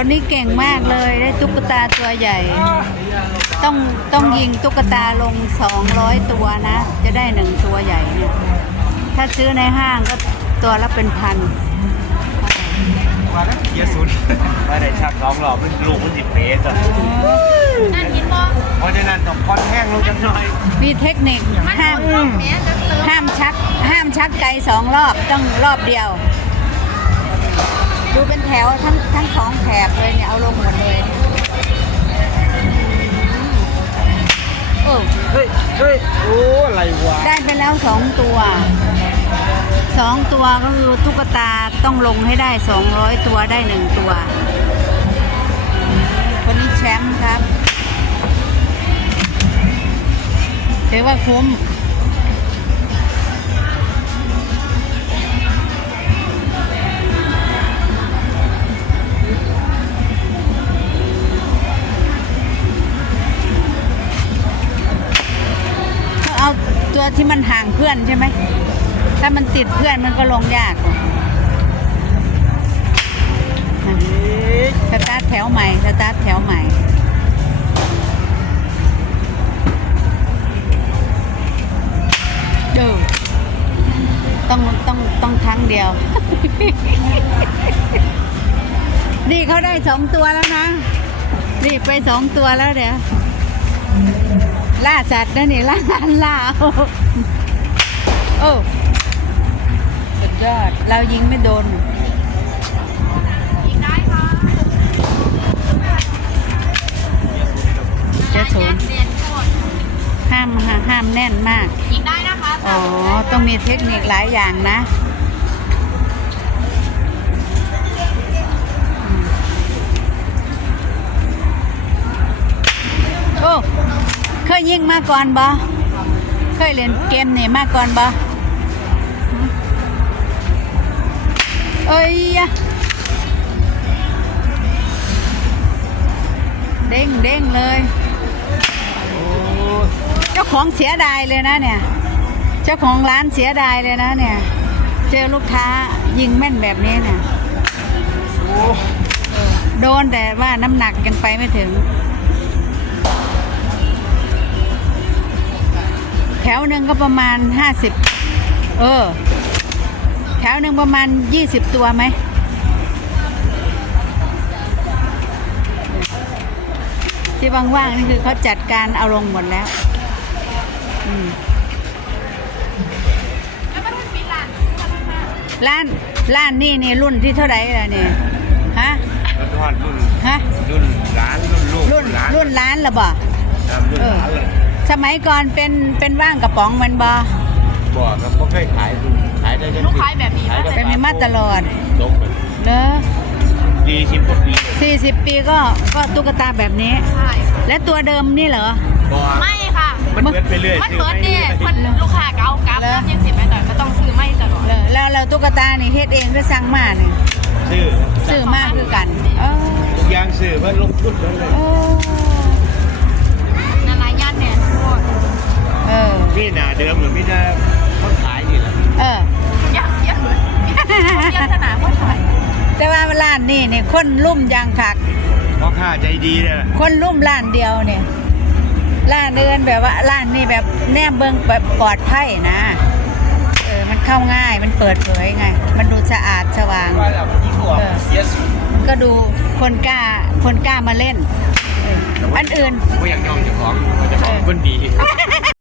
คนนี้เก่งมากเลยได้ตุ๊กตาตัวใหญ่ ต้องต้องยิงตุ๊กตาลง 200 ตัวนะ จะได้หนึ่งตัวใหญ่เนี่ยถ้าซื้อในห้างก็ตัวละเป็นพันมาแล้วเกียร์ศูนย์มาได้ชักสองรอบมันลูกมันสิบเมตรอะนั่นกินบ่เพราะฉะนั้นต้องคอนแห้งลงจังหน่อย มีเทคนิคมันห้ามหมดแม่จะเติมห้ามชัก ห้ามชักไกลสองรอบต้องรอบเดียว ดูเป็นแถวทั้งทั้งสองแถบเลยเนี่ยเอาลงหมดเลยโอ้เฮ้ยเฮ้ยโอ้อะไรวะได้ไปแล้วสองตัวสองตัวก็คือตุ๊กตาต้องลงให้ได้สองร้อยตัวได้หนึ่งตัวคนนี้แชมป์ครับถือว่าคุ้ม ตัวที่มันห่างเพื่อนใช่ไหม ถ้ามันติดเพื่อนมันก็ลงยากสตาร์ทแถวใหม่สตาร์ทแถวใหม่ดูต้องต้องต้องครั้งเดียว นี่เขาได้สองตัวแล้วนะนี่ไปสองตัวแล้วเดี๋ยว ล่าสัตว์นะนี่ล่าล่าเอาโอ้สุดยอด เรายิงไม่โดนกินได้ค่ะเจะศูนย์เรียนก่อนห้ามห้ามแน่นมากยิงได้นะคะ อ๋อ ต้องมีเทคนิคหลายอย่างนะ ยยิงมาก่อนบ่เคยเล่นเกมนี่มาก่อนบ่เอ้ยยะเด้งเด้งเลยโอ้เจ้าของเสียดายเลยนะเนี่ย เจ้าของร้านเสียดายเลยนะเนี่ย เจอลูกค้ายิงแม่นแบบนี้เนี่ยโอ้โดนแต่ว่าน้ำหนักยังไปไม่ถึง ถวหนึ่งก็ประมาณห้าสิบเออ แถวหนึ่งประมาณยี่สิบตัวไหมที่ว่างๆนี่คือเขาจัดการเอาลงหมดแล้วอืมแล้วก็ต้องปิดร้านร้านร้านนี่นี่รุ่นที่เท่าไหร่ล่ะเนี่ยฮะรุ่นทอดรุ่นฮะรุ่นหลานรุ่นลูกรุ่นหลานรุ่นร้านละบ่ครับรุ่นหลานเลย สมัยก่อนเป็นเป็นว่างกระป๋องแมันบ่บอกครับก็เคยขายดูขายได้จนลูกค้ายแบบนี้ขายได้เป็นมาตลอดตกเนอะดีสิบกว่าปีเลยสี่สิบปีก็ก็ตุ๊กตาแบบนี้ ใช่ค่ะและตัวเดิมนี่เหรอบอกไม่ค่ะมันเบิดไปเรื่อยมันเบิร์ดเนี่ยซื้อมันไปรื่อยลูกค้าเก่ากับเหรอน้ำยังสิบไปแต่ก็ต้องซื้อไม่ตลอดแล้วแล้วแล้วตุ๊กตานี่เฮ็ดเองหรือสั่งมาเนี่ยซื้อซื้อมาคือกันเออทุกอย่างซื้อเพื่อลงทุนเพิ่นเลยาร้านนี่นี่คนลุ่มอยางคักพ่อค้าใจดีเลยคนลุ่มร้านเดียวเนี่ยร้านเดินแบบว่าร้านนี่แบบแนบเบิงแบบปลอดภัยนะเออมันเข้าง่ายมันเปิดเผยไง มันดูสะอาดสว่าง ว่าแล้วยิ่งกว่าเสียสูงมันก็ดูคนกล้าคนกล้ามาเล่นเอออันอื่น ไม่อยากยอมเจ้าของเจ้าของคนดี